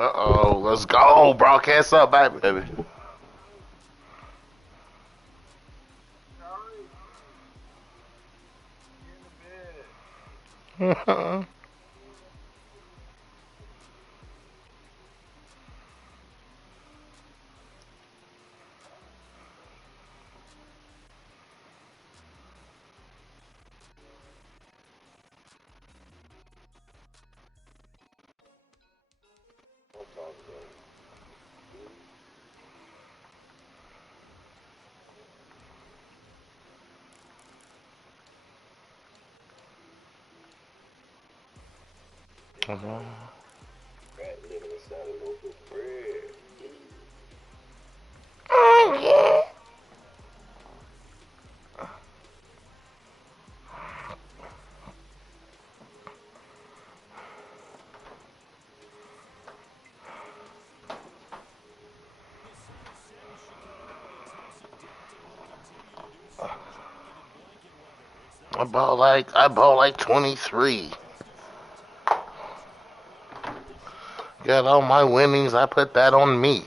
Uh-oh, let's go. Broadcast up, baby. I bought like 23. Got all my winnings. I put that on me.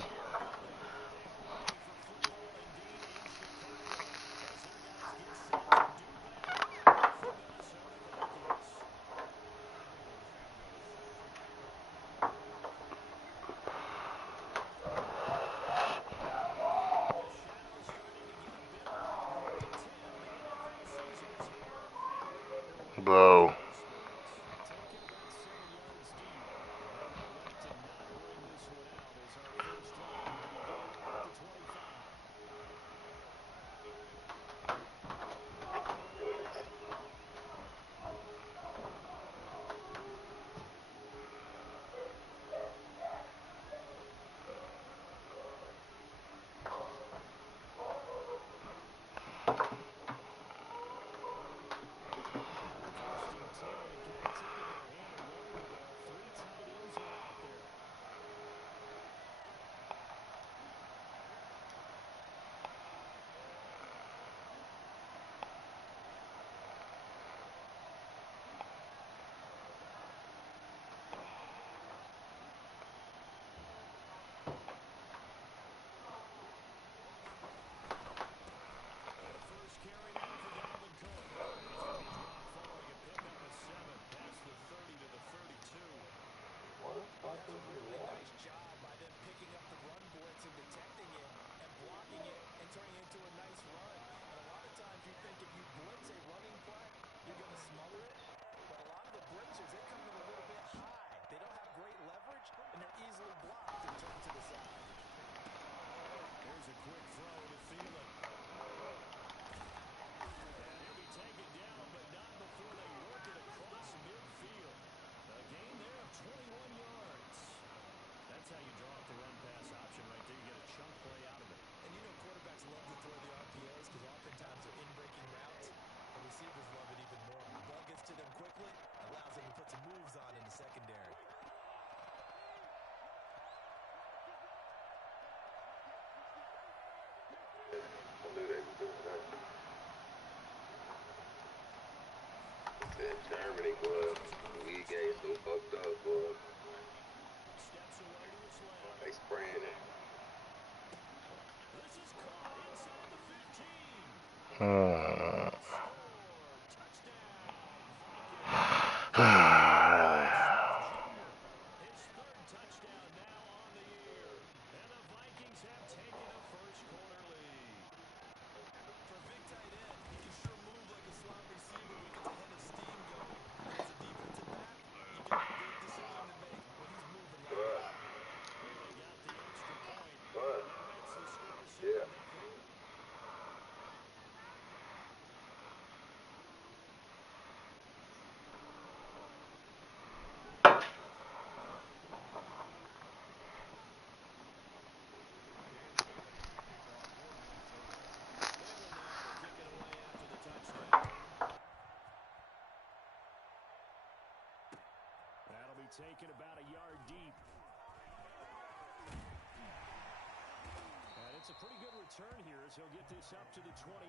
Bro. Germany, boy. We game so fucked up, boy. They spraying it. But, yeah. That'll be taken about a yard deep. And it's a pretty good return here as he'll get this up to the 29.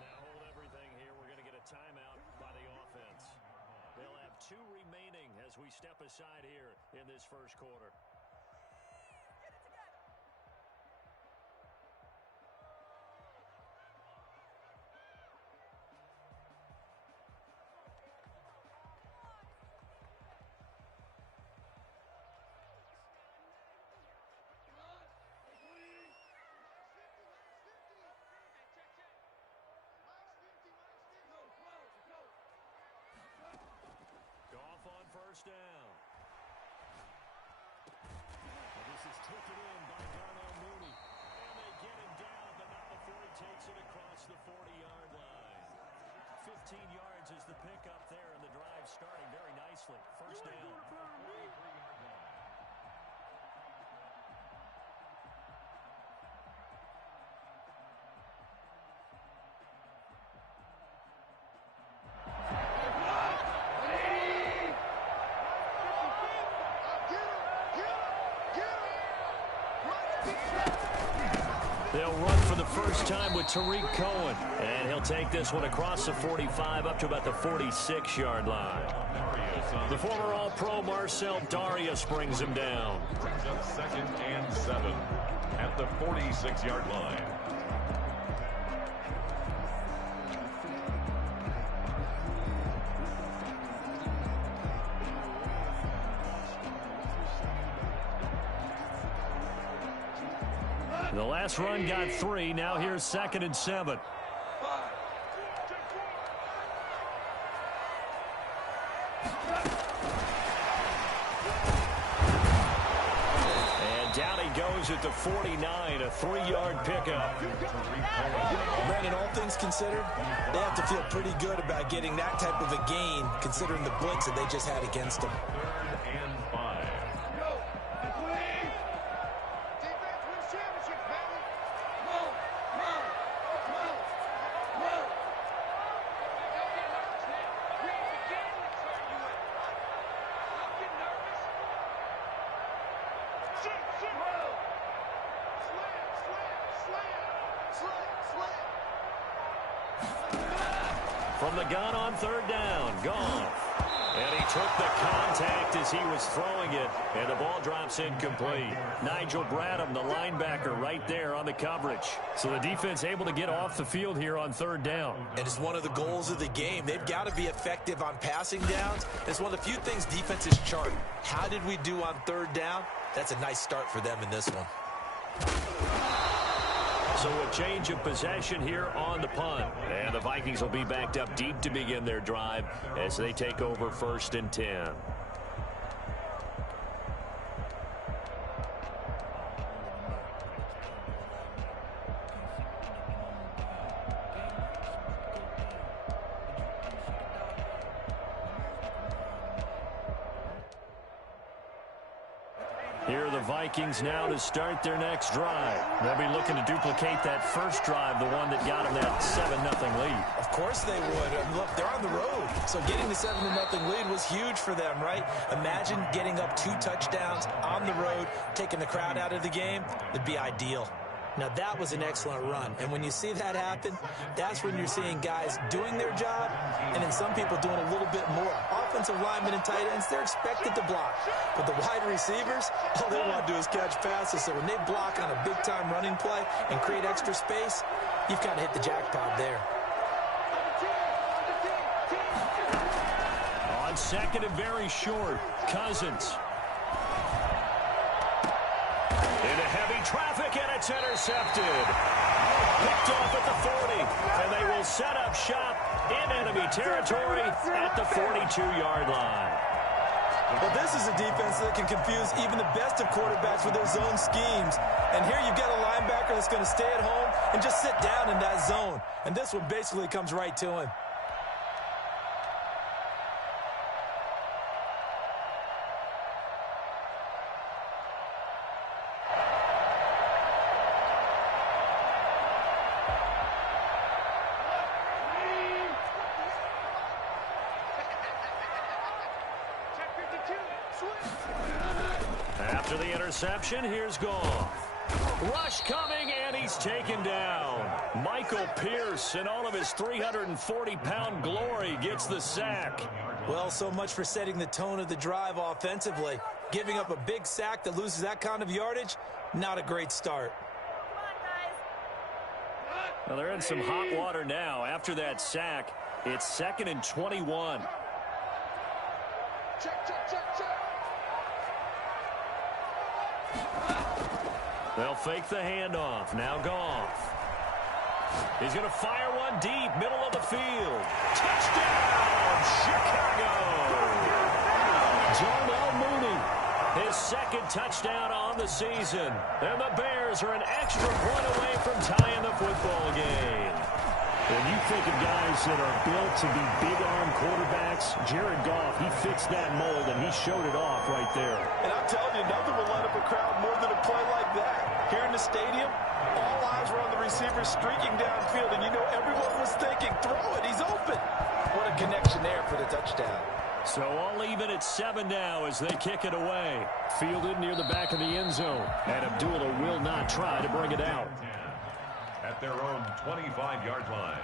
Now hold everything here. We're going to get a timeout by the offense. They'll have 2 remaining as as we step aside here in this first quarter. Goff on first down. And this is taken in by Darnell Mooney. And they get him down, but not before he takes it across the 40-yard line. 15 yards is the pickup there, and the drive starting very nicely. First down. 43-yard line. They'll run for the first time with Tariq Cohen. And he'll take this one across the 45 up to about the 46-yard line. The former All-Pro Marcel Darius brings him down. Brings up 2nd and 7 at the 46-yard line. The last run got 3. Now here's 2nd and 7. And down he goes at the 49, a 3-yard pickup. Brandon, all things considered, they have to feel pretty good about getting that type of a gain, considering the blitz that they just had against them. 3rd and 5. From the gun on 3rd down, Goff. And he took the contact as he was throwing it, and the ball drops incomplete. Nigel Bradham, the linebacker, right there on the coverage. So the defense able to get off the field here on 3rd down. And it's one of the goals of the game. They've got to be effective on passing downs. It's one of the few things defenses chart. How did we do on 3rd down? That's a nice start for them in this one. So a change of possession here on the punt. And the Vikings will be backed up deep to begin their drive as they take over 1st and 10. Here are the Vikings now to start their next drive. They'll be looking to duplicate that first drive, the one that got them that 7-0 lead. Of course they would. Look, they're on the road, so getting the 7-0 lead was huge for them, right? Imagine getting up 2 touchdowns on the road, taking the crowd out of the game. It'd be ideal. Now, that was an excellent run, and when you see that happen, that's when you're seeing guys doing their job, and then some people doing a little bit more. Offensive linemen and tight ends, they're expected to block, but the wide receivers, all they want to do is catch passes, so when they block on a big-time running play and create extra space, you've kind of hit the jackpot there. On 2nd and very short, Cousins. Into heavy traffic, and it's intercepted. Picked off at the 40, and they will set up shop in enemy territory at the 42-yard line. Well, this is a defense that can confuse even the best of quarterbacks with their zone schemes. And here you've got a linebacker that's going to stay at home and just sit down in that zone. And this one basically comes right to him. After the interception, here's Goff. Rush coming, and he's taken down. Michael Pierce, in all of his 340-pound glory, gets the sack. Well, so much for setting the tone of the drive offensively. Giving up a big sack that loses that kind of yardage, not a great start. Well, they're in some hot water now. After that sack, it's 2nd and 21. They'll fake the handoff. Now Goff. He's going to fire one deep, middle of the field. Touchdown, Chicago! Darnell Mooney, his 2nd touchdown on the season. And the Bears are an extra point away from tying the football game. When you think of guys that are built to be big-arm quarterbacks, Jared Goff, he fits that mold, and he showed it off right there. And I'm telling you, nothing will light up a crowd more than a play like that. Here in the stadium, all eyes were on the receiver streaking downfield, and you know everyone was thinking, throw it, he's open. What a connection there for the touchdown. So all even at 7 now as they kick it away. Fielded near the back of the end zone, and Abdullah will not try to bring it out. At their own 25-yard line.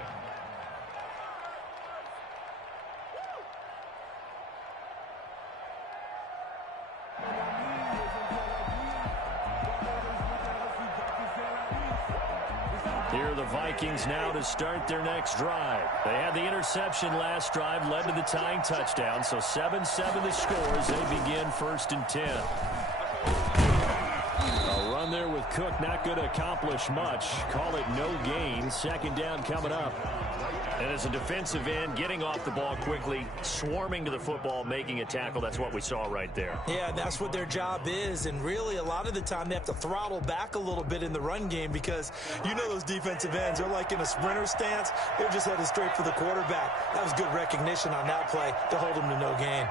Here are the Vikings now to start their next drive. They had the interception last drive, led to the tying touchdown. So 7-7 the score as they begin 1st and 10. A run there with Cook, not going to accomplish much. Call it no gain. 2nd down coming up. And as a defensive end, getting off the ball quickly, swarming to the football, making a tackle. That's what we saw right there. Yeah, that's what their job is. And really, a lot of the time, they have to throttle back a little bit in the run game because you know those defensive ends, they're like in a sprinter stance. They're just headed straight for the quarterback. That was good recognition on that play to hold them to no gain.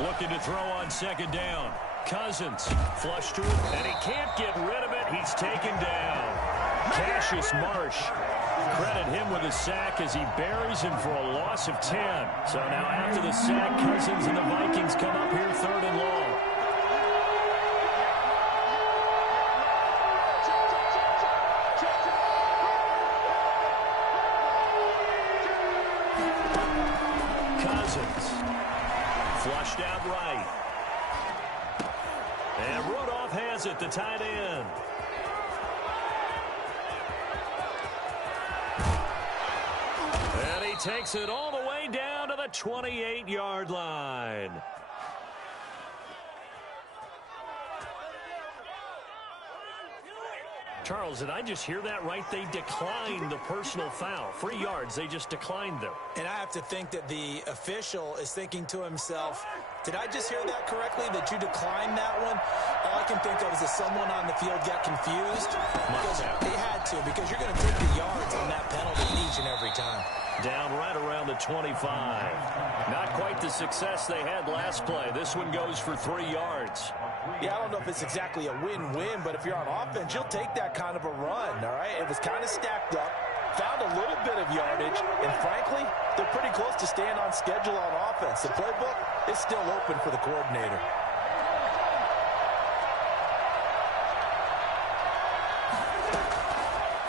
Looking to throw on 2nd down. Cousins flush to it, and he can't get rid of it. He's taken down. Cassius Marsh, credit him with a sack as he buries him for a loss of 10. So now after the sack, Cousins and the Vikings come up here 3rd and long. Cousins. Flushed out right. And Rudolph has it, the tight end. And he takes it all the way down to the 28-yard line. Charles, did I just hear that right? They declined the personal foul. 3 yards, they just declined them. And I have to think that the official is thinking to himself, did I just hear that correctly, that you declined that one? All I can think of is that someone on the field got confused. Because they had to, because you're going to take the yards on that penalty each and every time. Down right around the 25. Not quite the success they had last play. This one goes for 3 yards. Yeah, I don't know if it's exactly a win-win, but if you're on offense, you'll take that kind of a run, all right? It was kind of stacked up, found a little bit of yardage, and frankly, they're pretty close to staying on schedule on offense. The playbook is still open for the coordinator.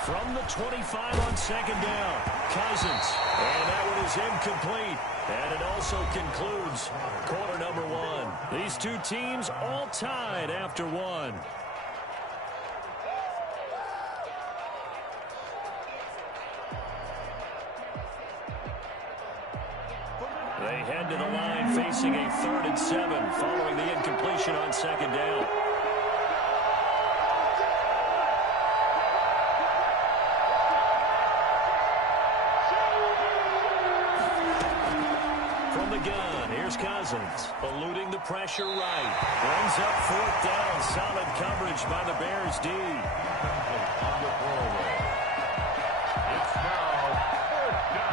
From the 25 on 2nd down, Cousins. And that one is incomplete. And it also concludes quarter number 1. These two teams all tied after 1. They head to the line facing a 3rd and 7 following the incompletion on 2nd down. Gun. Here's Cousins, eluding the pressure right. Brings up 4th down. Solid coverage by the Bears D.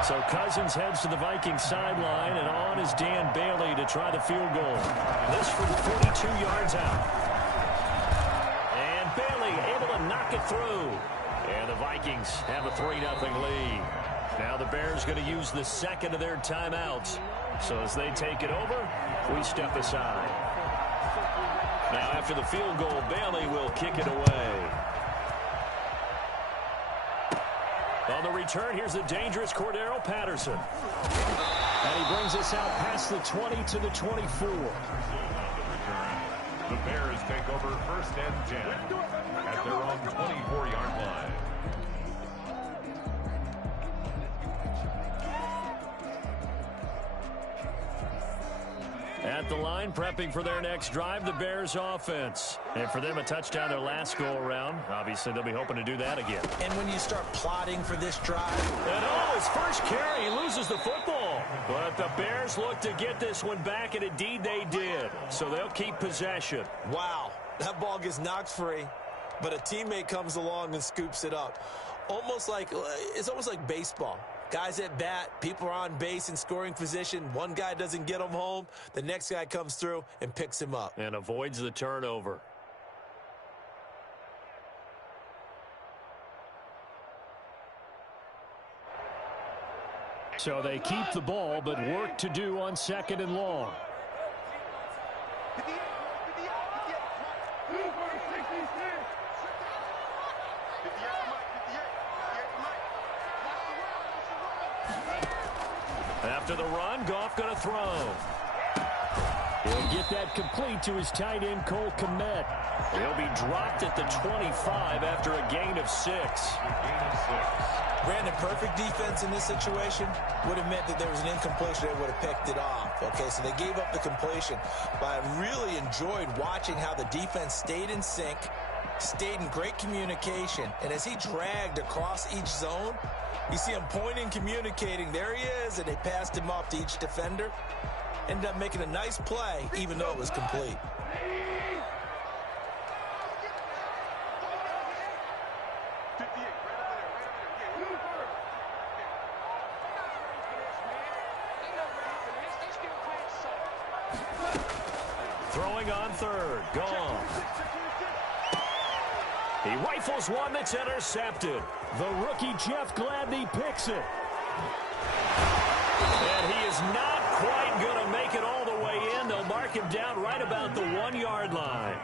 So Cousins heads to the Vikings sideline, and on is Dan Bailey to try the field goal. This from 42 yards out. And Bailey able to knock it through. And the Vikings have a 3-0 lead. Now the Bears going to use the second of their timeouts. So as they take it over, we step aside. Now after the field goal, Bailey will kick it away. On the return, here's the dangerous Cordero Patterson. And he brings us out past the 20 to the 24. The Bears take over 1st and 10 at their own 24-yard line. At the line, prepping for their next drive, the Bears offense. And for them, a touchdown their last go-around. Obviously, they'll be hoping to do that again. And when you start plotting for this drive. And his first carry, he loses the football. But the Bears look to get this one back, and indeed they did. So they'll keep possession. Wow, that ball gets knocked free, but a teammate comes along and scoops it up. It's almost like baseball. Guys at bat, people are on base in scoring position. One guy doesn't get him home. The next guy comes through and picks him up. And avoids the turnover. So they keep the ball, but work to do on 2nd and long. After the run, Goff going to throw. He'll get that complete to his tight end, Cole Kmet. He'll be dropped at the 25 after a gain of 6. Brandon, perfect defense in this situation would have meant that there was an incompletion. They would have picked it off. Okay, so they gave up the completion. But I really enjoyed watching how the defense stayed in sync, stayed in great communication. And as he dragged across each zone, you see him pointing, communicating. There he is, and they passed him off to each defender. Ended up making a nice play, even though it was complete. Throwing on 3rd. Gone. He rifles one that's intercepted. The rookie Jeff Gladney picks it. And he is not quite going to make it all the way in. They'll mark him down right about the 1-yard line.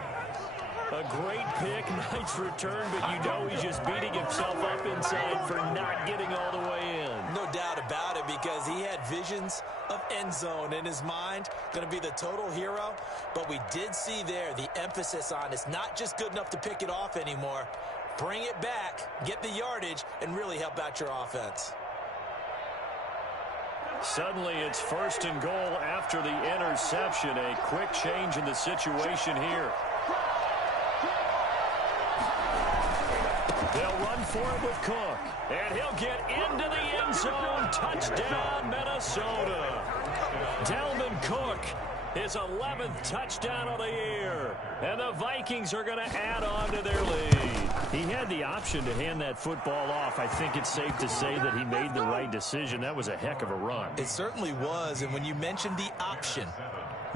A great pick, nice return, but you know he's just beating himself up inside for not getting all the way in. No doubt about it, because he had visions of end zone in his mind. Going to be the total hero. But we did see there the emphasis on it's not just good enough to pick it off anymore. Bring it back, get the yardage, and really help out your offense. Suddenly it's 1st and goal after the interception. A quick change in the situation here. They'll run for it with Cook. And he'll get into the end zone. Touchdown, Minnesota. Dalvin Cook, his 11th touchdown of the year. And the Vikings are going to add on to their lead. He had the option to hand that football off. I think it's safe to say that he made the right decision. That was a heck of a run. It certainly was. And when you mentioned the option,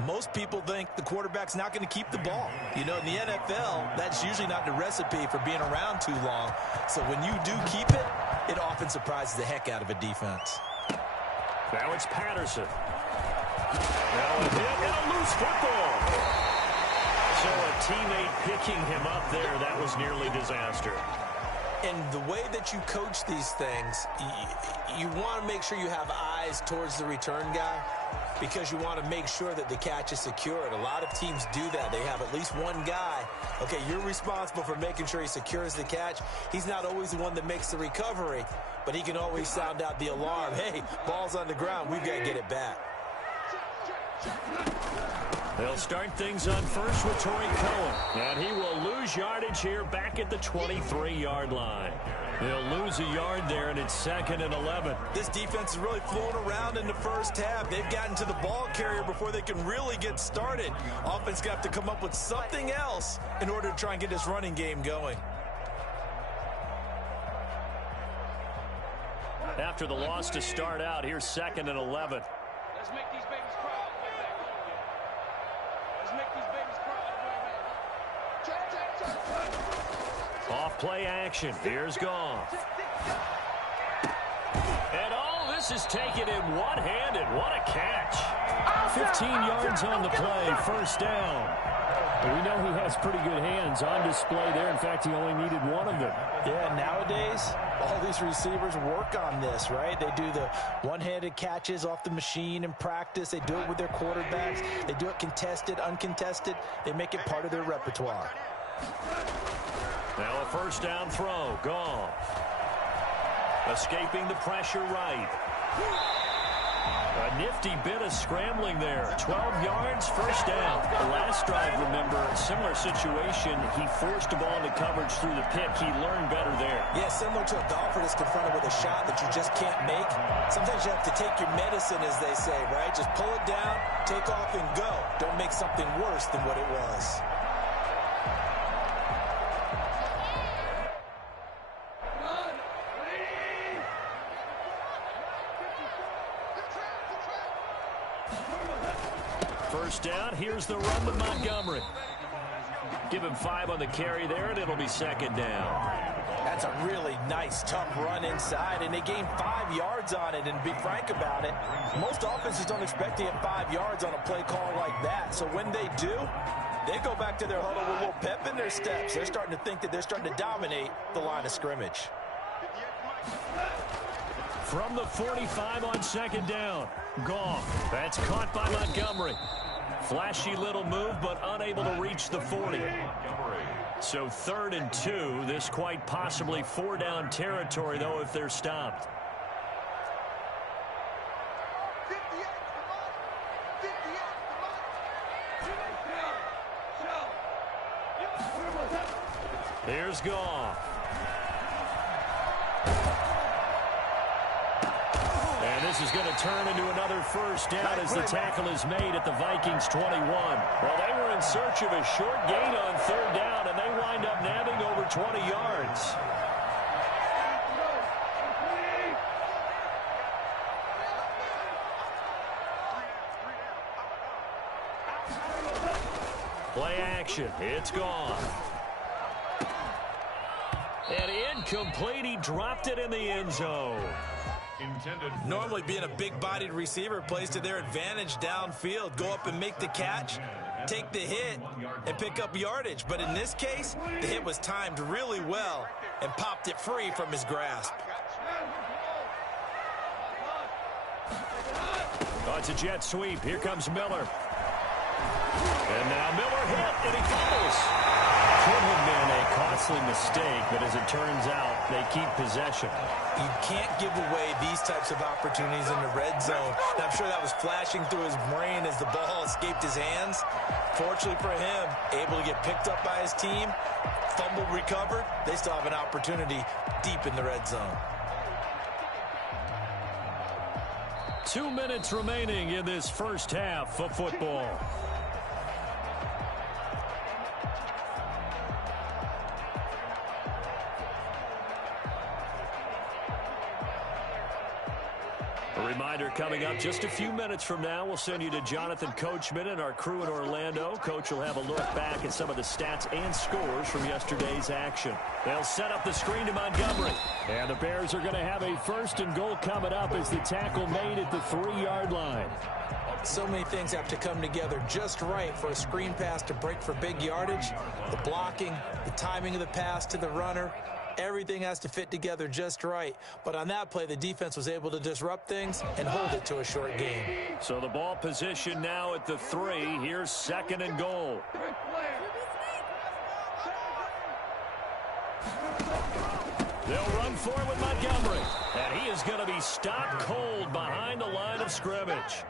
most people think the quarterback's not going to keep the ball. You know, in the NFL, that's usually not the recipe for being around too long. So when you do keep it, it often surprises the heck out of a defense. Now it's Patterson. Now a hit and a loose football. So a teammate picking him up there, that was nearly disaster. And the way that you coach these things, you want to make sure you have eyes towards the return guy, because you want to make sure that the catch is secured. A lot of teams do that. They have at least one guy. Okay, you're responsible for making sure he secures the catch. He's not always the one that makes the recovery, but he can always sound out the alarm. Hey, ball's on the ground. We've got to get it back. They'll start things on first with Torrey Cohen. And he will lose yardage here back at the 23-yard line. They'll lose a yard there, and it's 2nd and 11. This defense is really flown around in the first half. They've gotten to the ball carrier before they can really get started. Offense got to come up with something else in order to try and get this running game going. After the loss to start out, here's 2nd and 11. Let's make these babies cry all the way back home, man. Let's make these babies cry all the way back home. Off play action. Here's Goff. And all this is taken in one-handed. What a catch. 15 yards on the play, first down. But we know he has pretty good hands on display there. In fact, he only needed one of them. Yeah, nowadays, all these receivers work on this, right? They do the one-handed catches off the machine in practice. They do it with their quarterbacks. They do it contested, uncontested. They make it part of their repertoire. Now a first down throw. Gone. Escaping the pressure right. A nifty bit of scrambling there. 12 yards, first down. The last drive, remember, similar situation. He forced the ball into coverage through the pick. He learned better there. Yeah, similar to a golfer that's confronted with a shot that you just can't make. Sometimes you have to take your medicine, as they say, right? Just pull it down, take off, and go. Don't make something worse than what it was. First down, here's the run with Montgomery. Give him 5 on the carry there, and it'll be second down. That's a really nice, tough run inside, and they gained 5 yards on it. And to be frank about it, most offenses don't expect to get 5 yards on a play call like that. So when they do, they go back to their huddle with a little pep in their steps. They're starting to think that they're starting to dominate the line of scrimmage. From the 45 on second down. Goff. That's caught by Montgomery. Flashy little move, but unable to reach the 40. So 3rd and 2. This quite possibly 4-down territory, though, if they're stopped. Here's Goff. And this is going to turn into another first down as the tackle is made at the Vikings 21. Well, they were in search of a short gain on 3rd down, and they wind up nabbing over 20 yards. Play action. It's gone. And incomplete. He dropped it in the end zone. Normally being a big-bodied receiver plays to their advantage downfield. Go up and make the catch, take the hit, and pick up yardage. But in this case, the hit was timed really well and popped it free from his grasp. Oh, it's a jet sweep. Here comes Miller. And now Miller hit, and he fumbles. Could have been a costly mistake, but as it turns out, they keep possession. You can't give away these types of opportunities in the red zone. And I'm sure that was flashing through his brain as the ball escaped his hands. Fortunately for him, able to get picked up by his team, fumble recovered. They still have an opportunity deep in the red zone. 2 minutes remaining in this first half of football. A reminder coming up just a few minutes from now, we'll send you to Jonathan Coachman and our crew in Orlando. Coach will have a look back at some of the stats and scores from yesterday's action. They'll set up the screen to Montgomery. And the Bears are going to have a 1st and goal coming up as the tackle made at the 3-yard line. So many things have to come together just right for a screen pass to break for big yardage. The blocking, the timing of the pass to the runner. Everything has to fit together just right. But on that play, the defense was able to disrupt things and hold it to a short game. So the ball position now at the 3. Here's 2nd and goal. They'll run forward with Montgomery. And he is going to be stopped cold behind the line of scrimmage.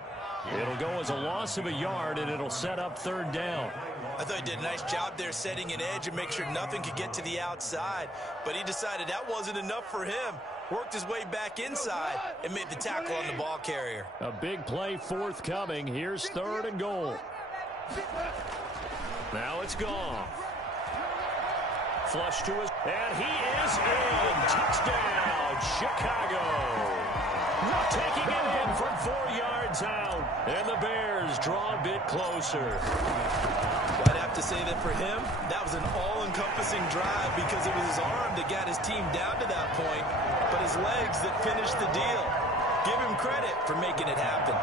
It'll go as a loss of a yard, and it'll set up 3rd down. I thought he did a nice job there setting an edge and make sure nothing could get to the outside. But he decided that wasn't enough for him. Worked his way back inside and made the tackle on the ball carrier. A big play forthcoming. Here's 3rd and goal. Now it's gone. Flush to his... And he is in. Touchdown, Chicago. Taking it in from 4 yards out. And the Bears draw a bit closer. Right after to say that for him, that was an all-encompassing drive because it was his arm that got his team down to that point, but his legs that finished the deal. Give him credit for making it happen.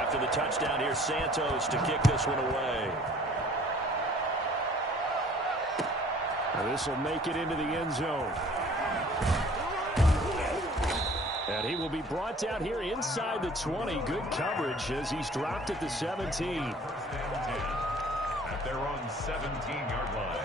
After the touchdown, here's Santos to kick this one away. This will make it into the end zone. And he will be brought down here inside the 20. Good coverage as he's dropped at the 17. At their own 17-yard line.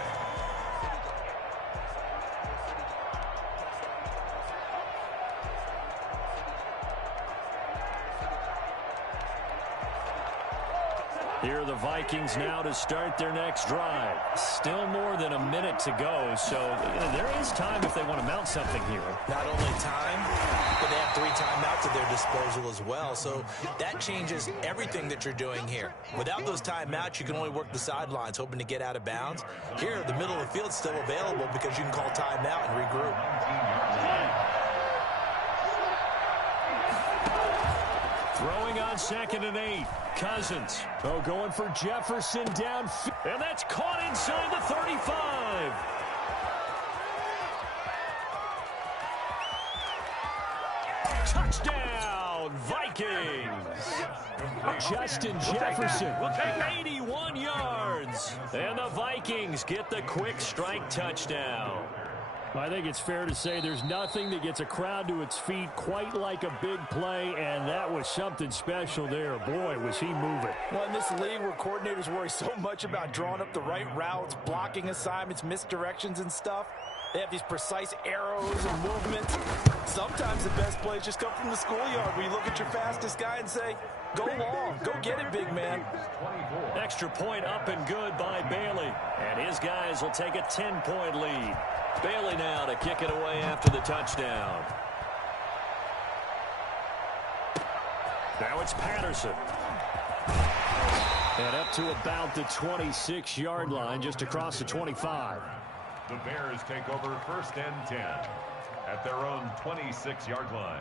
Here are the Vikings now to start their next drive. Still more than a minute to go, so there is time if they want to mount something here. Not only time, but they have 3 timeouts at their disposal as well, so that changes everything that you're doing here. Without those timeouts, you can only work the sidelines, hoping to get out of bounds. Here, the middle of the field is still available because you can call timeout and regroup. Throwing on 2nd and 8. Cousins. Oh, going for Jefferson downfield. And that's caught inside the 35. Touchdown, Vikings. Justin Jefferson, 81 yards. And the Vikings get the quick strike touchdown. I think it's fair to say there's nothing that gets a crowd to its feet quite like a big play, and that was something special there. Boy, was he moving. Well, in this league where coordinators worry so much about drawing up the right routes, blocking assignments, misdirections and stuff, they have these precise arrows and movements. Sometimes the best plays just come from the schoolyard where you look at your fastest guy and say, go long, go get it, big man. Extra point up and good by Bailey. And his guys will take a 10-point lead. Bailey now to kick it away after the touchdown. Now it's Patterson. And up to about the 26-yard line, just across the 25. The Bears take over 1st and 10 at their own 26-yard line.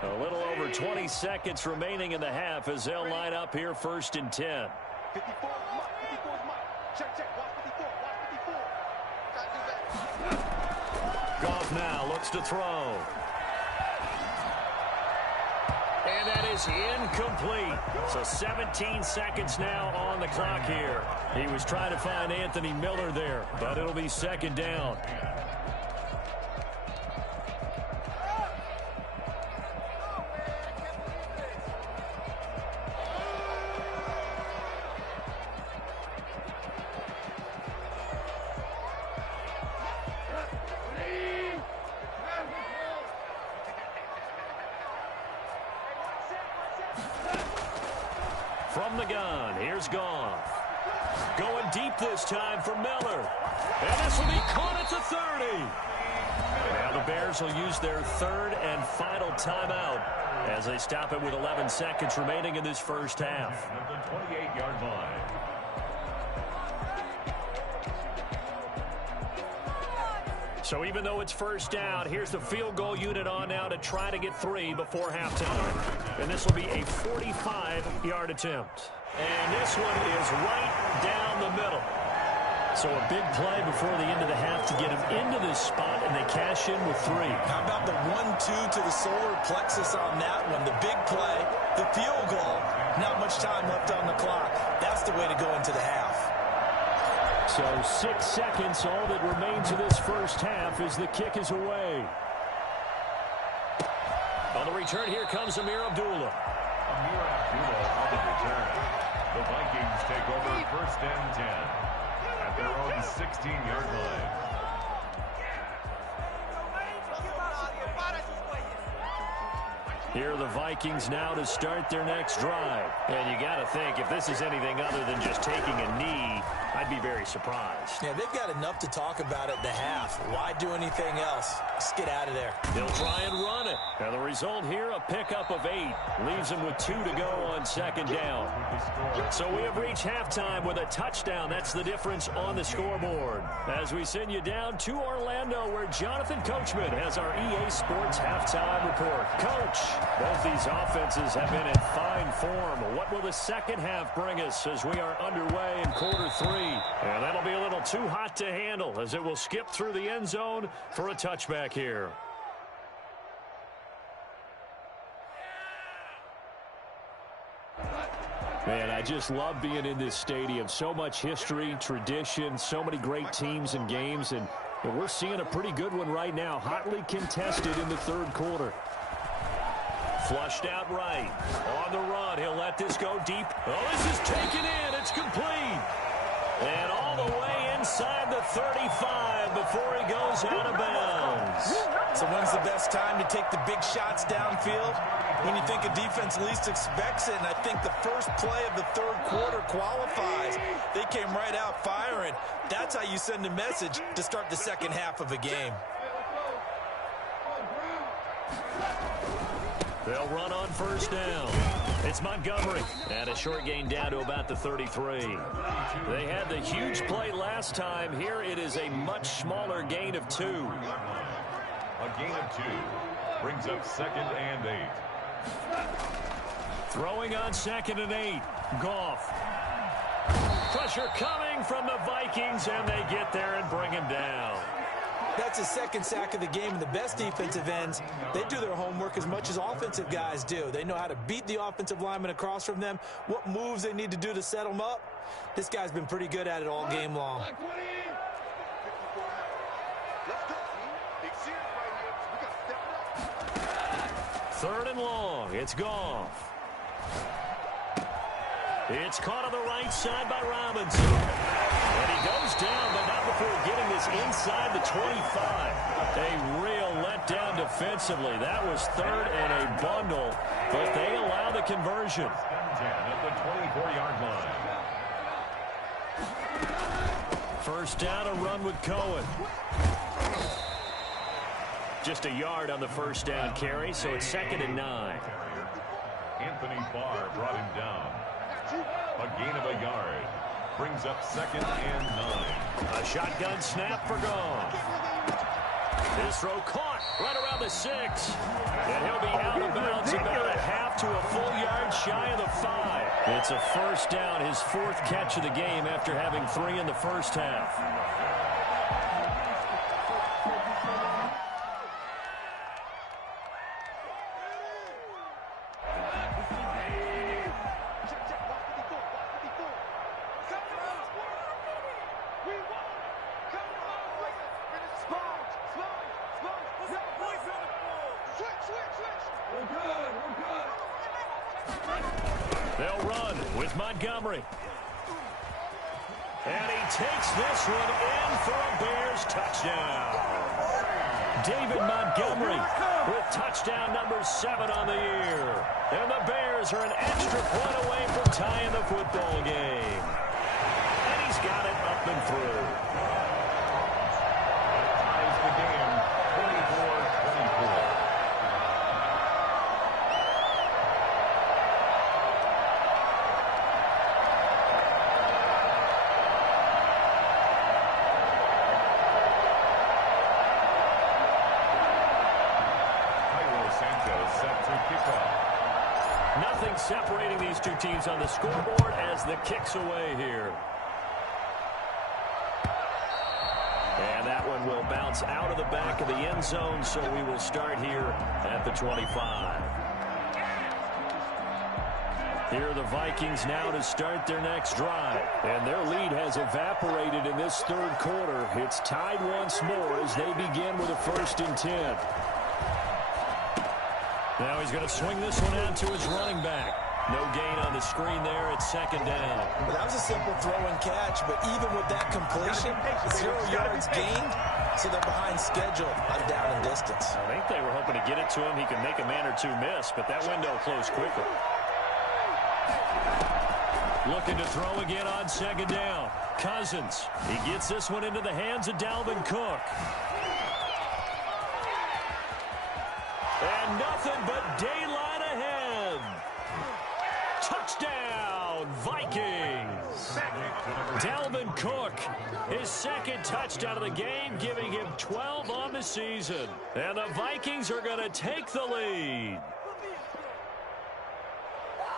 A little over 20 seconds remaining in the half as they'll line up here 1st and 10. 54 is Mike. 54 is Mike. Check, check. Watch 54. Watch 54. Gotta do that. Goff now looks to throw. And that is incomplete. So 17 seconds now on the clock here. He was trying to find Anthony Miller there, but it'll be 2nd down. From the gun, here's Goff. Going deep this time for Miller. And this will be caught at the 30. Now the Bears will use their 3rd and final timeout as they stop it with 11 seconds remaining in this first half. At the 28-yard line. So even though it's 1st down, here's the field goal unit on now to try to get 3 before halftime. And this will be a 45-yard attempt. And this one is right down the middle. So a big play before the end of the half to get him into this spot, and they cash in with 3. How about the 1-2 to the solar plexus on that one? The big play, the field goal, not much time left on the clock. That's the way to go into the half. So 6 seconds, all that remains of this first half as the kick is away. On the return, here comes Amir Abdullah. Amir Abdullah on the return. The Vikings take over 1st and 10 at their own 16-yard line. Here are the Vikings now to start their next drive. And you got to think, if this is anything other than just taking a knee, I'd be very surprised. Yeah, they've got enough to talk about at the half. Why do anything else? Just get out of there. They'll try and run it. And the result here, a pickup of 8. Leaves them with 2 to go on second down. So we have reached halftime with a touchdown. That's the difference on the scoreboard. As we send you down to Orlando, where Jonathan Coachman has our EA Sports halftime report. Coach, both these offenses have been in fine form. What will the second half bring us as we are underway in quarter 3? And that'll be a little too hot to handle as it will skip through the end zone for a touchback here. Man, I just love being in this stadium. So much history, tradition, so many great teams and games, and we're seeing a pretty good one right now, hotly contested in the third quarter. Flushed out right. On the run, he'll let this go deep. Oh, this is taken in. It's complete. And all the way inside the 35 before he goes out of bounds. So when's the best time to take the big shots downfield? When you think a defense least expects it, and I think the first play of the third quarter qualifies. They came right out firing. That's how you send a message to start the second half of a game. They'll run on first down. It's Montgomery. And a short gain down to about the 33. They had the huge play last time. Here it is a much smaller gain of 2. A gain of 2 brings up 2nd and 8. Throwing on 2nd and 8. Goff. Pressure coming from the Vikings, and they get there and bring him down. That's his second sack of the game, and the best defensive ends, they do their homework as much as offensive guys do. They know how to beat the offensive lineman across from them, what moves they need to do to set them up. This guy's been pretty good at it all game long. Third and long. It's Goff. It's caught on the right side by Robinson. And he goes down, but not before getting this inside the 25. A real letdown defensively. That was third and a bundle, but they allow the conversion. 10 at the 24-yard line. First down, a run with Cohen. Just a yard on the first down carry, so it's 2nd and 9. Anthony Barr brought him down. A gain of a yard. Brings up 2nd and 9. A shotgun snap for Goff. His throw caught right around the 6. And he'll be out of bounds about a half to a full yard shy of the 5. It's a first down, his 4th catch of the game after having 3 in the first half. They'll run with Montgomery. And he takes this one in for a Bears touchdown. David Montgomery with touchdown number 7 on the year. And the Bears are an extra point away from tying the football game. And he's got it up and through. Ties the game 24-24. Nothing separating these two teams on the scoreboard as the kick's away here. And that one will bounce out of the back of the end zone, so we will start here at the 25. Here are the Vikings now to start their next drive. And their lead has evaporated in this third quarter. It's tied once more as they begin with a 1st and 10. Now he's going to swing this one out to his running back. No gain on the screen there. It's 2nd down. Well, that was a simple throw and catch, but even with that completion, 0 yards gained, so they're behind schedule on down and distance. I think they were hoping to get it to him. He could make a man or two miss, but that window closed quickly. Looking to throw again on 2nd down. Cousins. He gets this one into the hands of Dalvin Cook. And nothing but daylight ahead. Touchdown, Vikings. Dalvin Cook, his second touchdown of the game, giving him 12 on the season. And the Vikings are going to take the lead.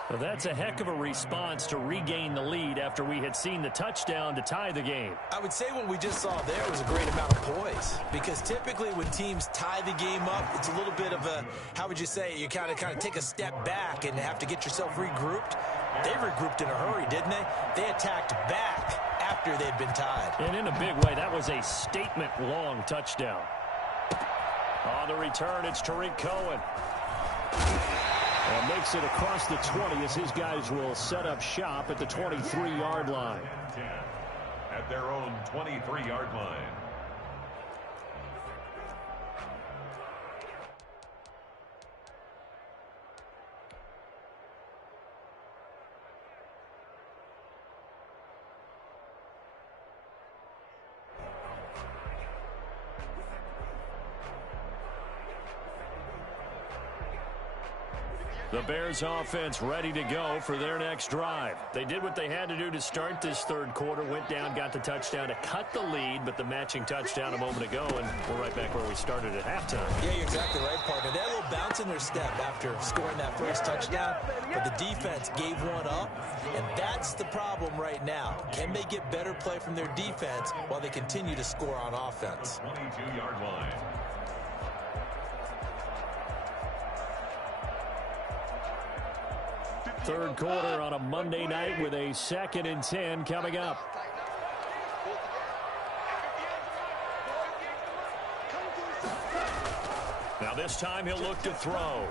Well, that's a heck of a response to regain the lead after we had seen the touchdown to tie the game. I would say what we just saw there was a great amount of poise, because typically when teams tie the game up, it's a little bit of a, how would you say, you kind of take a step back and have to get yourself regrouped. They regrouped in a hurry, didn't they? They attacked back after they'd been tied. And in a big way, that was a statement-long touchdown. On the return, it's Tariq Cohen. And makes it across the 20 as his guys will set up shop at the 23-yard line. At their own 23-yard line. The Bears offense ready to go for their next drive. They did what they had to do to start this third quarter, went down, got the touchdown to cut the lead, but the matching touchdown a moment ago, and we're right back where we started at halftime. Yeah, you're exactly right, partner. They had a little bounce in their step after scoring that first touchdown, but the defense gave one up, and that's the problem right now. Can they get better play from their defense while they continue to score on offense? 22-yard line. Third quarter on a Monday night with a 2nd and 10 coming up. Now this time he'll look to throw.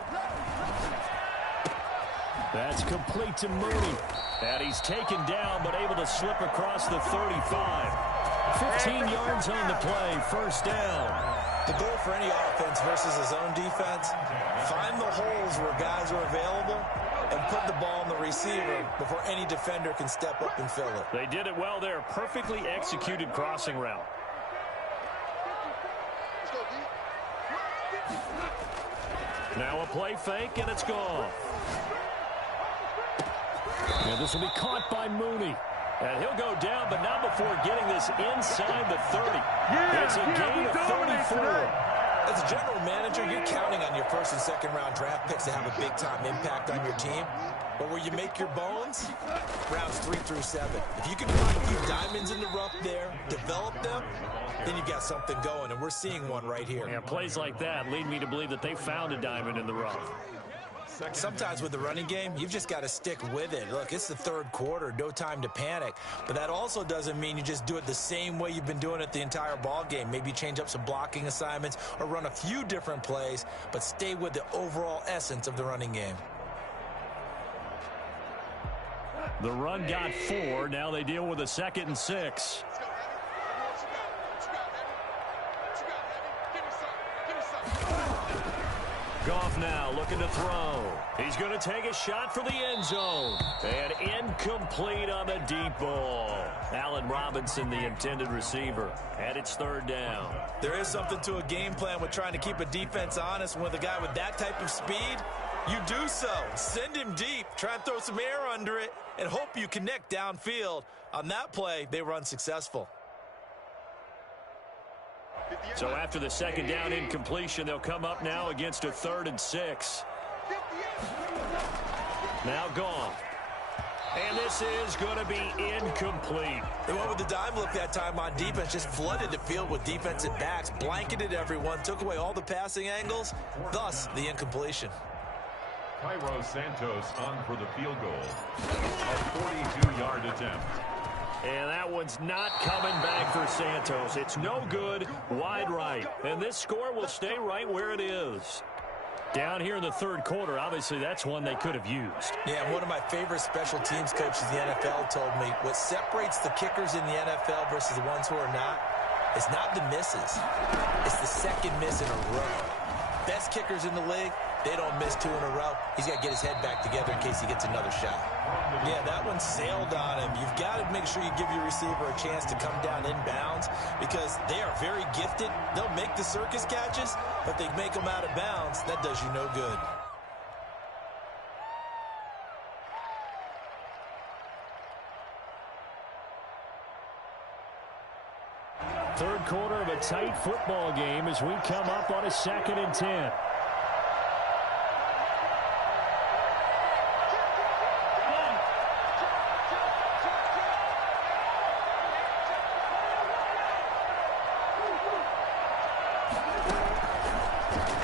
That's complete to Mooney. And he's taken down but able to slip across the 35. 15 yards on the play, first down. The goal for any offense versus his own defense, find the holes where guys are available and put the ball on the receiver before any defender can step up and fill it. They did it well there. Perfectly executed crossing route. Now a play fake, and it's gone. And this will be caught by Mooney. And he'll go down, but not before getting this inside the 30. It's a gain of 34. As a general manager, you're counting on your first and second round draft picks to have a big-time impact on your team. But where you make your bones, rounds 3 through 7. If you can find a few diamonds in the rough there, develop them, then you've got something going, and we're seeing one right here. And plays like that lead me to believe that they found a diamond in the rough. Sometimes with the running game, you've just got to stick with it. Look, it's the third quarter, no time to panic. But that also doesn't mean you just do it the same way you've been doing it the entire ball game. Maybe change up some blocking assignments or run a few different plays, but stay with the overall essence of the running game. The run got 4. Now they deal with a 2nd and 6. Goff now looking to throw. He's going to take a shot for the end zone. And incomplete on the deep ball. Allen Robinson, the intended receiver. And it's 3rd down. There is something to a game plan with trying to keep a defense honest. With a guy with that type of speed, you do so. Send him deep. Try and throw some air under it and hope you connect downfield. On that play, they were unsuccessful. So after the 2nd down incompletion, they'll come up now against a 3rd and 6. Now gone. And this is going to be incomplete. They went with the dime look that time on defense, just flooded the field with defensive backs, blanketed everyone, took away all the passing angles, thus the incompletion. Cairo Santos on for the field goal. A 42-yard attempt. And that one's not coming back for Santos. It's no good, wide right. And this score will stay right where it is. Down here in the third quarter, obviously that's one they could have used. Yeah, one of my favorite special teams coaches in the NFL told me what separates the kickers in the NFL versus the ones who are not is not the misses. It's the second miss in a row. Best kickers in the league, they don't miss 2 in a row. He's got to get his head back together in case he gets another shot. Yeah, that one sailed on him. You've got to make sure you give your receiver a chance to come down inbounds because they are very gifted. They'll make the circus catches, but they make them out of bounds. That does you no good. Third quarter of a tight football game as we come up on a 2nd and 10.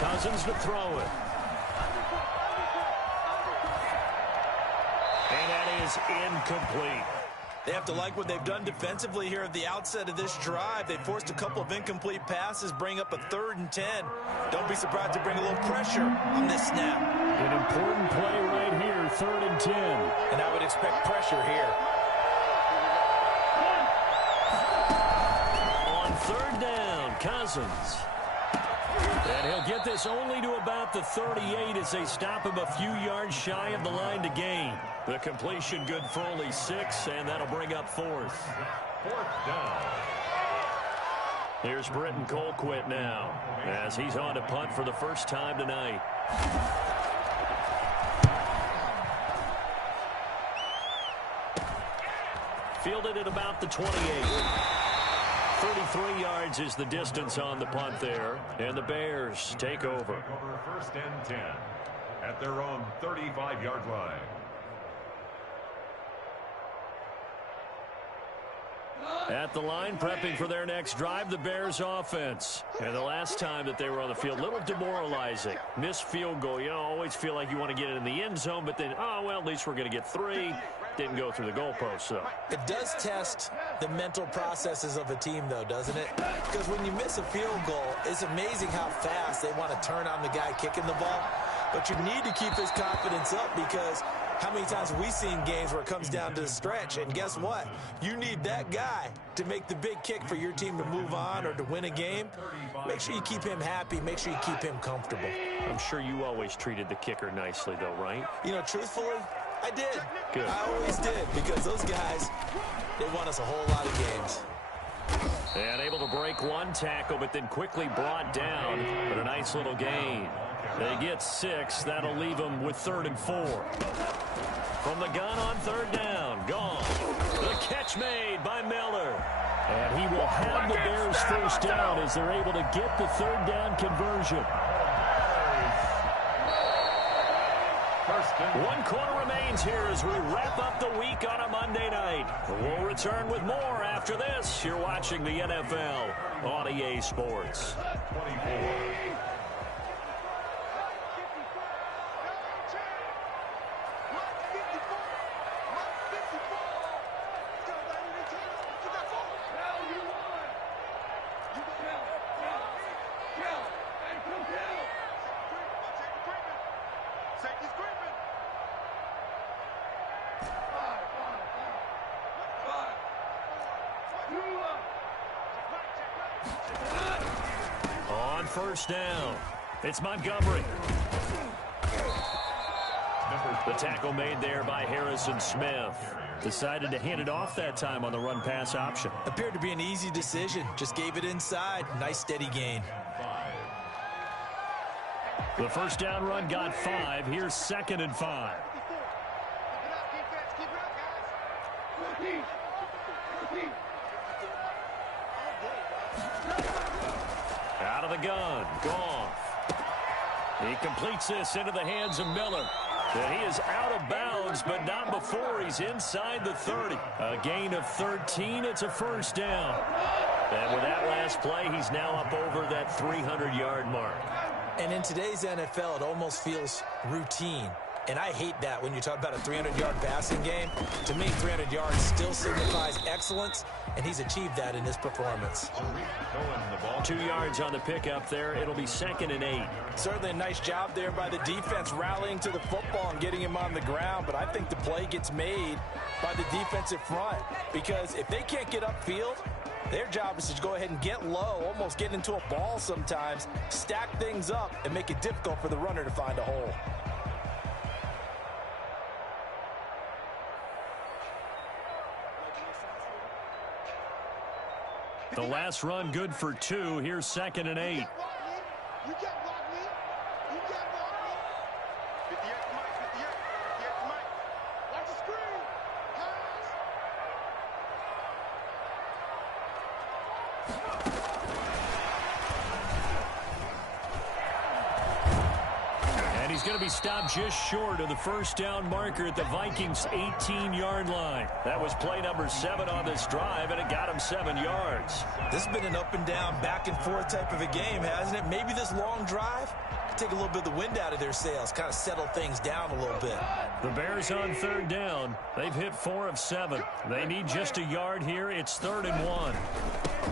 Cousins to throw it. And that is incomplete. They have to like what they've done defensively here at the outset of this drive. They forced a couple of incomplete passes, bring up a 3rd and 10. Don't be surprised to bring a little pressure on this snap. An important play right here, 3rd and 10. And I would expect pressure here. On 3rd down, Cousins. And he'll get this only to about the 38 as they stop him a few yards shy of the line to gain. The completion good for only 6, and that'll bring up 4th. 4th down. Here's Britton Colquitt now as he's on to punt for the first time tonight. Fielded at about the 28. 33 yards is the distance on the punt there, and the Bears take over. Over 1st and 10 at their own 35-yard line. At the line, prepping for their next drive, the Bears offense. And the last time that they were on the field, a little demoralizing. Missed field goal. You always feel like you want to get it in the end zone, but then, oh, well, at least we're going to get 3. Didn't go through the goalpost, so. It does test the mental processes of a team, though, doesn't it? Because when you miss a field goal, it's amazing how fast they want to turn on the guy kicking the ball. But you need to keep his confidence up because how many times have we seen games where it comes down to the stretch? And guess what? You need that guy to make the big kick for your team to move on or to win a game. Make sure you keep him happy. Make sure you keep him comfortable. I'm sure you always treated the kicker nicely, though, right? You know, truthfully, I did. Good. I always did because those guys, they won us a whole lot of games. And able to break one tackle, but then quickly brought down. But a nice little gain. They get 6. That'll leave them with 3rd and 4. From the gun on 3rd down. Gone. The catch made by Miller. And he will have the Bears first down as they're able to get the 3rd down conversion. 1 quarter remains here as we wrap up the week on a Monday night. We'll return with more after this. You're watching the NFL on EA Sports. 24. On 1st down, it's Montgomery. The tackle made there by Harrison Smith. Decided to hand it off that time on the run-pass option. Appeared to be an easy decision. Just gave it inside. Nice steady gain. The 1st down run got 5. Here's 2nd and 5. Out of the gun, Goff. He completes this into the hands of Miller. And he is out of bounds, but not before he's inside the 30. A gain of 13. It's a 1st down. And with that last play, he's now up over that 300-yard mark. And in today's NFL, it almost feels routine. And I hate that when you talk about a 300-yard passing game. To me, 300 yards still signifies excellence, and he's achieved that in his performance. 2 yards on the pickup there. It'll be 2nd and 8. Certainly a nice job there by the defense rallying to the football and getting him on the ground, but I think the play gets made by the defensive front because if they can't get upfield, their job is to go ahead and get low, almost get into a ball sometimes, stack things up, and make it difficult for the runner to find a hole. The last run good for 2. Here's 2nd and 8. You can't block me. You can't block me. 58 to Mike, 58. 58 to Mike. Watch the screen. Pass. And he's going to be stopped just short of the first down marker at the Vikings' 18-yard line. That was play number 7 on this drive, and it got him 7 yards. This has been an up and down, back and forth type of a game, hasn't it? Maybe this long drive could take a little bit of the wind out of their sails, kind of settle things down a little bit. The Bears on 3rd down. They've hit 4 of 7. They need just a yard here. It's 3rd and 1.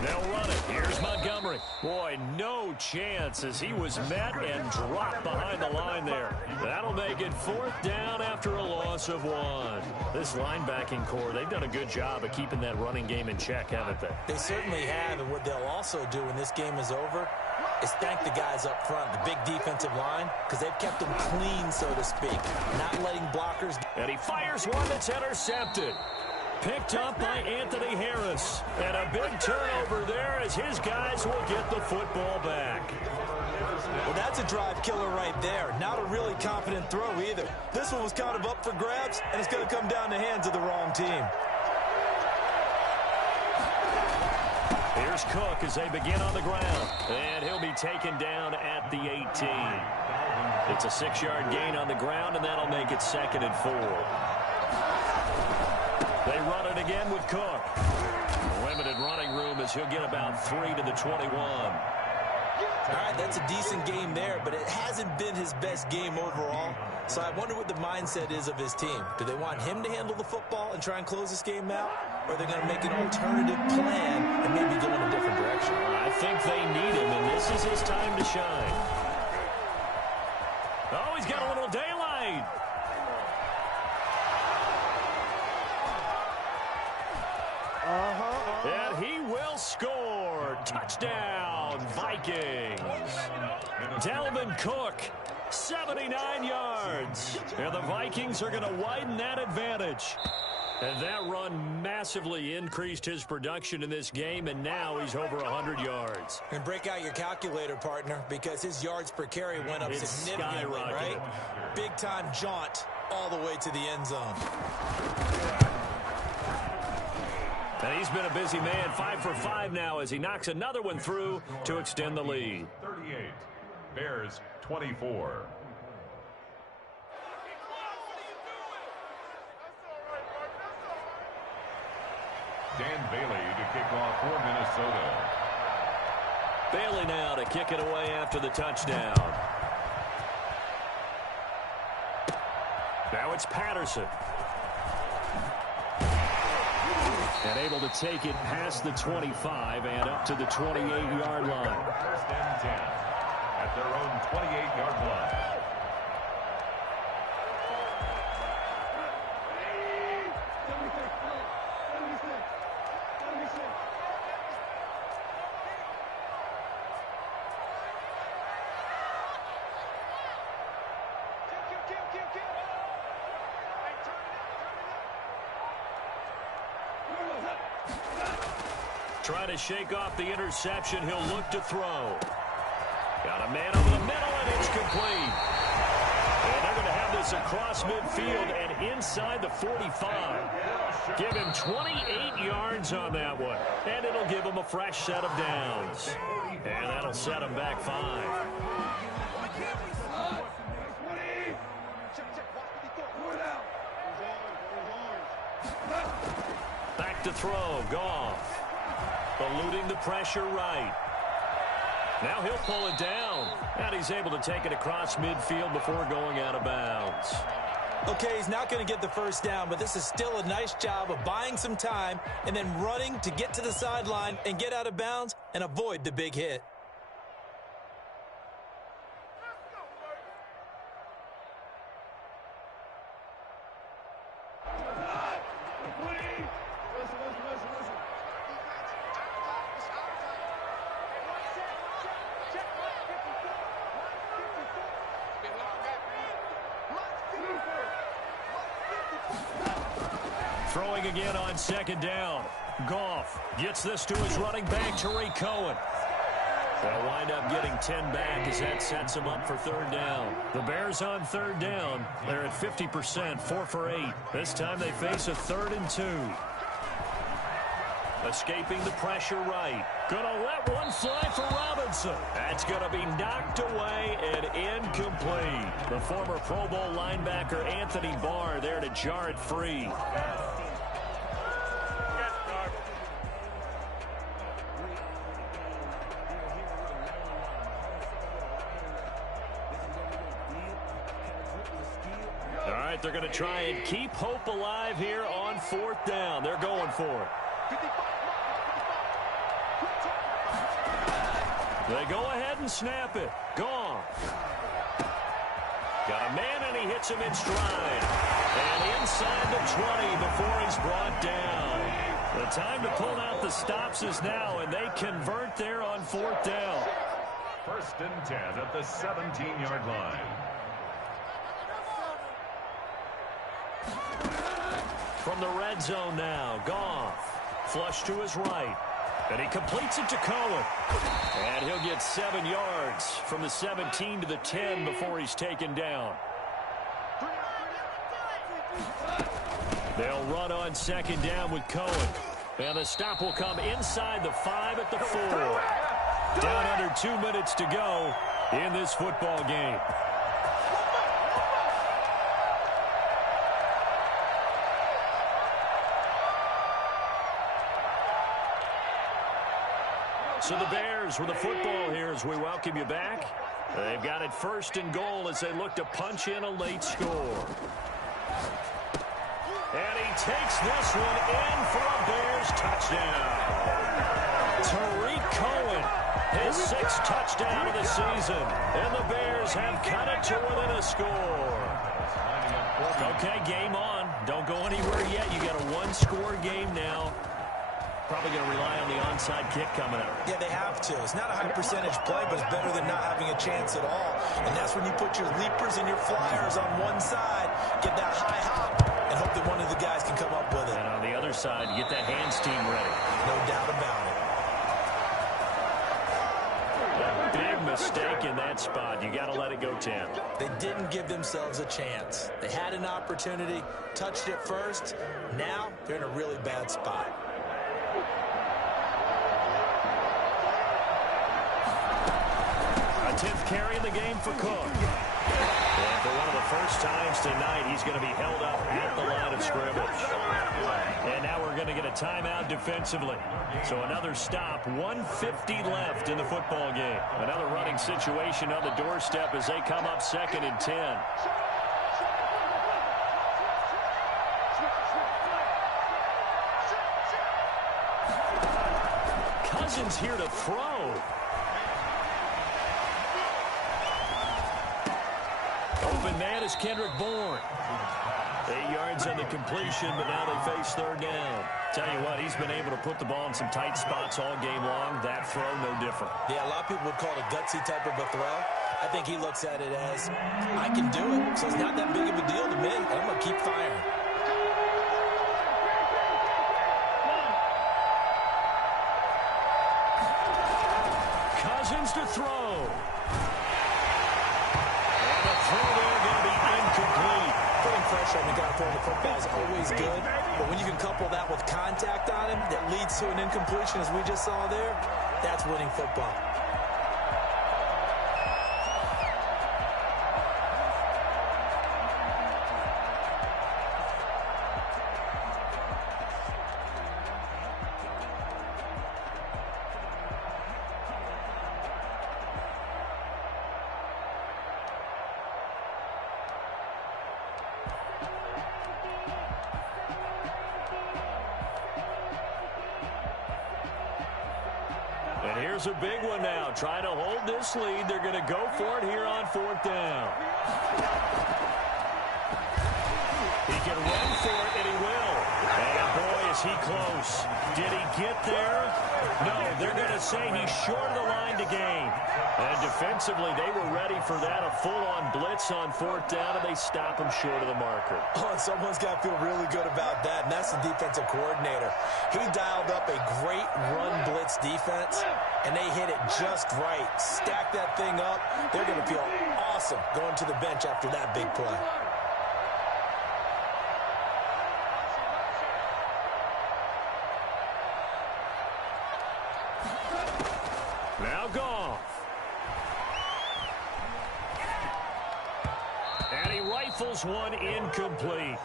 They'll run it. Here's Montgomery. Boy, no chance as he was met and dropped behind the line there. That'll make it 4th down after a loss of 1. This linebacking core, they've done a good job of keeping that running game in check, haven't they? They certainly have, and what they'll also do when this game is over is thank the guys up front, the big defensive line, because they've kept them clean, so to speak, not letting blockers. And he fires one that's intercepted. Picked up by Anthony Harris. And a big turnover there as his guys will get the football back. Well, that's a drive killer right there. Not a really confident throw either. This one was kind of up for grabs, and it's going to come down the hands of the wrong team. Here's Cook as they begin on the ground. And he'll be taken down at the 18. It's a 6-yard gain on the ground, and that'll make it 2nd and 4. They run it again with Cook. Limited running room as he'll get about 3 to the 21. All right, that's a decent game there, but it hasn't been his best game overall. So I wonder what the mindset is of his team. Do they want him to handle the football and try and close this game out? Or are they going to make an alternative plan and maybe go in a different direction? I think they need him, and this is his time to shine. Oh, he's got a little daylight. And he will score. Touchdown, Vikings. Dalvin Cook, 79 yards. And the Vikings are going to widen that advantage. And that run massively increased his production in this game, and now he's over 100 yards. And break out your calculator, partner, because his yards per carry went up significantly, right? Big-time jaunt all the way to the end zone. And he's been a busy man, 5 for 5 now as he knocks another one through to extend the lead. 38, Bears 24. Dan Bailey to kick off for Minnesota. Bailey now to kick it away after the touchdown. Now it's Patterson. And able to take it past the 25 and up to the 28-yard line. 1st and 10 at their own 28-yard line. Trying to shake off the interception. He'll look to throw. Got a man over the middle, and it's complete. And they're going to have this across midfield and inside the 45. Give him 28 yards on that one. And it'll give him a fresh set of downs. And that'll set him back 5. Back to throw. Goff. Eluding the pressure right. Now he'll pull it down. And he's able to take it across midfield before going out of bounds. Okay, he's not going to get the first down, but this is still a nice job of buying some time and then running to get to the sideline and get out of bounds and avoid the big hit. Throwing again on 2nd down. Goff gets this to his running back, Tariq Cohen. They'll wind up getting 10 back as that sets them up for third down. The Bears on third down. They're at 50%, 4 for 8. This time they face a 3rd and 2. Escaping the pressure right. Gonna let one fly for Robinson. That's gonna be knocked away and incomplete. The former Pro Bowl linebacker Anthony Barr there to jar it free. All right, they're going to try and keep hope alive here on 4th down. They're going for it. They go ahead and snap it. Gone. Got a man, and he hits him in stride. And inside the 20 before he's brought down. The time to pull out the stops is now, and they convert there on 4th down. 1st and 10 at the 17-yard line. From the red zone now, Goff. Flush to his right. And he completes it to Cohen. And he'll get 7 yards from the 17 to the 10 before he's taken down. They'll run on 2nd down with Cohen. And the stop will come inside the 5 at the 4. Down under 2 minutes to go in this football game. So the Bears with the football here as we welcome you back. They've got it 1st and goal as they look to punch in a late score. And he takes this one in for a Bears touchdown. Tariq Cohen, his 6th touchdown of the season. And the Bears have cut it to within a score. Okay, game on. Don't go anywhere yet. You got a 1-score game now. Probably going to rely on the onside kick coming up. Yeah, they have to. It's not a high percentage play, but it's better than not having a chance at all. And that's when you put your leapers and your flyers on one side, get that high hop, and hope that one of the guys can come up with it. And on the other side, get that hands team ready. No doubt about A it. big mistake in that spot. You got to let it go 10. They didn't give themselves a chance. They had an opportunity, touched it first. Now they're in a really bad spot. A 10th carry in the game for Cook. And for one of the first times tonight, he's going to be held up at the line of scrimmage. And now we're going to get a timeout defensively. So another stop, 1:50 left in the football game. Another running situation on the doorstep as they come up 2nd and 10. Cousins here to throw. Open man is Kendrick Bourne. 8 yards on the completion, but now they face 3rd down. Tell you what, he's been able to put the ball in some tight spots all game long. That throw, no different. Yeah, a lot of people would call it a gutsy type of a throw. I think he looks at it as, I can do it, so it's not that big of a deal to me, and I'm going to keep firing. Cousins to throw. And the throw there going to be incomplete. Putting pressure on the guy throwing the football is always good, but when you can couple that with contact on him that leads to an incompletion, as we just saw there, that's winning football. And here's a big one now. Trying to hold this lead. They're going to go for it here on 4th down. He can run for it, and he will. And boy, Is he close? Did he get there? No, they're going to say he's short of the line to gain. And defensively, they were ready for that, a full-on blitz on 4th down, and they stop him short of the marker. Oh, and someone's got to feel really good about that, and that's the defensive coordinator. He dialed up a great run blitz defense, and they hit it just right. Stack that thing up. They're going to feel awesome going to the bench after that big play. Now Goff. And he rifles one incomplete.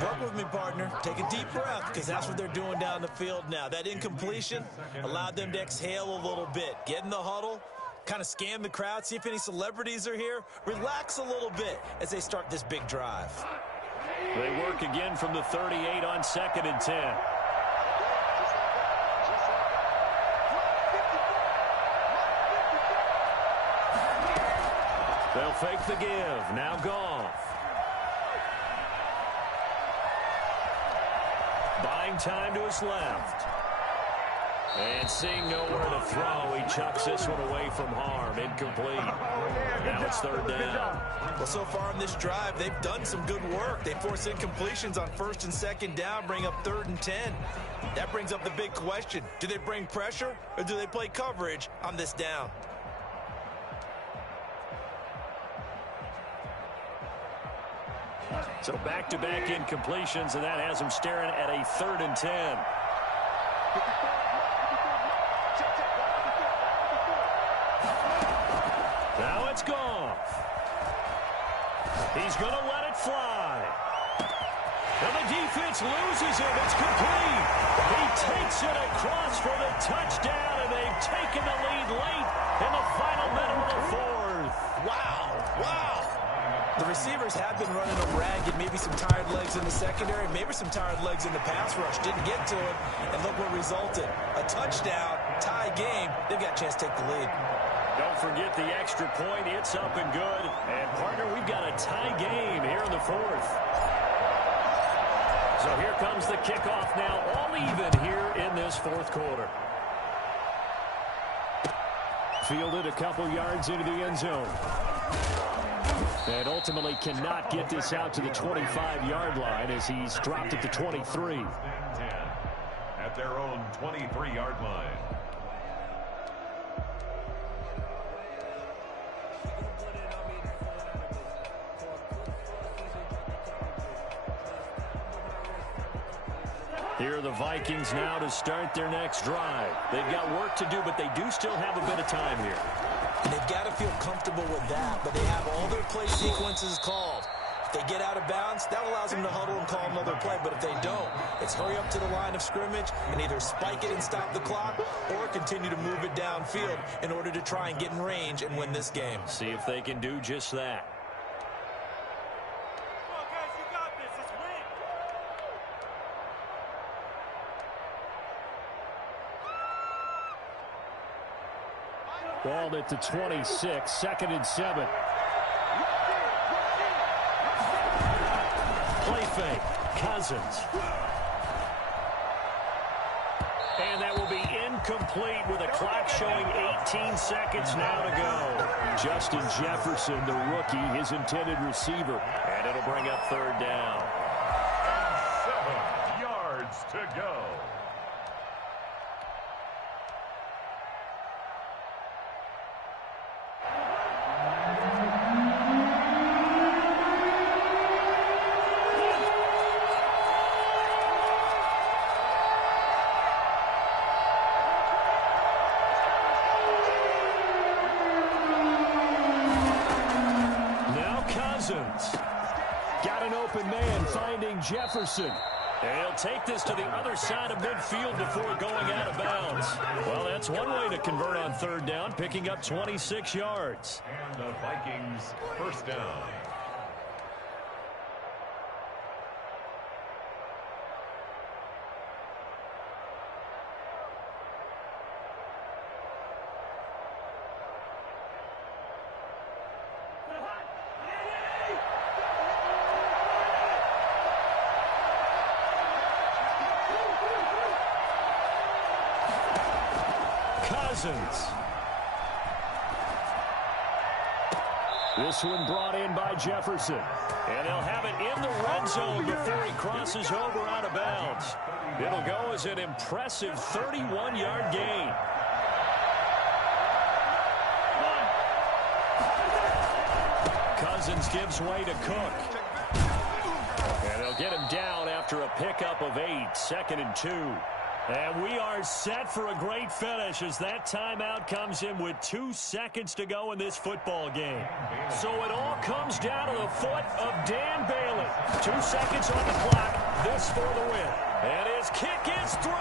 Work with me, partner. Take a deep breath, because that's what they're doing down the field now. That incompletion allowed them to exhale a little bit. Get in the huddle, kind of scan the crowd, see if any celebrities are here. Relax a little bit as they start this big drive. They work again from the 38 on 2nd and 10. They'll fake the give. Now Goff. Buying time to his left. And seeing nowhere to throw, he chucks this one away from harm. Incomplete. Now it's 3rd down. Well, so far in this drive, they've done some good work. They force incompletions on 1st and 2nd down, bring up 3rd and 10. That brings up the big question. Do they bring pressure, or do they play coverage on this down? So back-to-back incompletions, and that has him staring at a 3rd and 10. Now it's Goff. He's going to let it fly. And the defense loses it. It's complete. He takes it across for the touchdown, and they've taken the lead late in the final minute of the 4th. Wow. The receivers have been running them ragged, maybe some tired legs in the secondary, maybe some tired legs in the pass rush. Didn't get to it, and look what resulted. A touchdown, tie game. They've got a chance to take the lead. Don't forget the extra point. It's up and good. And, partner, we've got a tie game here in the 4th. So here comes the kickoff now, all even here in this 4th quarter. Fielded a couple yards into the end zone. And ultimately cannot get this out to the 25-yard line as he's dropped at the 23. At their own 23-yard line. Here are the Vikings now to start their next drive. They've got work to do, but they do still have a bit of time here. And they've got to feel comfortable with that, but they have all their play sequences called. If they get out of bounds, that allows them to huddle and call another play, but if they don't, it's hurry up to the line of scrimmage and either spike it and stop the clock or continue to move it downfield in order to try and get in range and win this game. See if they can do just that. Ball at the 26, 2nd and 7. Play fake, Cousins. And that will be incomplete with a clock showing 18 seconds now to go. Justin Jefferson, the rookie, his intended receiver. And it'll bring up 3rd down. And 7 yards to go. Got an open man finding Jefferson. And he'll take this to the other side of midfield before going out of bounds. Well, that's one way to convert on 3rd down, picking up 26 yards. And the Vikings 1st down. Cousins. This one brought in by Jefferson. And they'll have it in the red zone before he crosses over out of bounds. It'll go as an impressive 31-yard gain. Cousins gives way to Cook. And they'll get him down after a pickup of 8, 2nd and 2. And we are set for a great finish as that timeout comes in with 2 seconds to go in this football game. So it all comes down to the foot of Dan Bailey. 2 seconds on the clock. This for the win. And his kick is through.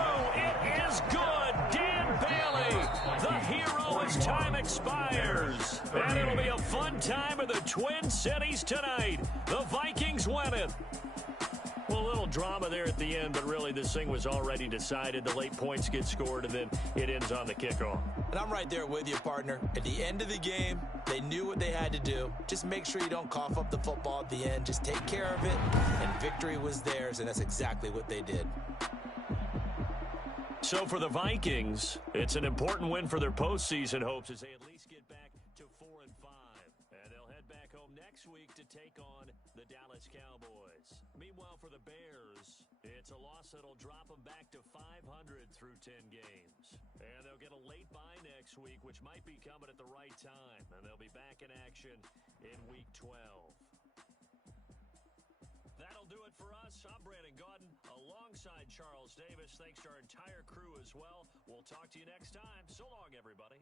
It is good. Dan Bailey, the hero as time expires. And it'll be a fun time in the Twin Cities tonight. The Vikings win it. Well, a little drama there at the end, but really this thing was already decided. The late points get scored, and then it ends on the kickoff. And I'm right there with you, partner. At the end of the game, they knew what they had to do. Just make sure you don't cough up the football at the end. Just take care of it, and victory was theirs, and that's exactly what they did. So for the Vikings, it's an important win for their postseason hopes as they at least get back to 4-5. And they'll head back home next week to take on the Dallas Cowboys. Meanwhile, for the Bears, it's a loss that'll drop them back to 500 through 10 games. And they'll get a late bye next week, which might be coming at the right time. And they'll be back in action in Week 12. That'll do it for us. I'm Brandon Gaudin alongside Charles Davis. Thanks to our entire crew as well. We'll talk to you next time. So long, everybody.